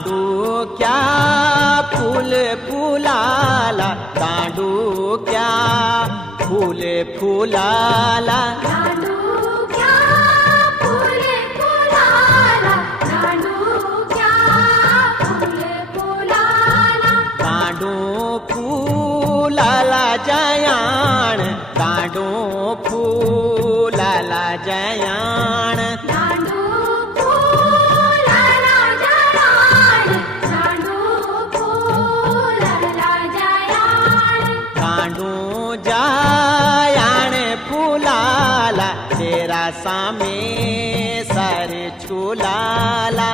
दांडूक्या फूल फुलाला, दांडूक्या फूल फुलाला, दांडूक्या फूल फुलाला, दांडूक्या फूल फुलाला, दांडू फुलाला जयाण, दांडू फुलाला जयाण, दांडू फुलाला जयाण, दांडू फुलाला जयाण, दांडू जयाण फुलाला, तेरा सामे सर झुलाला,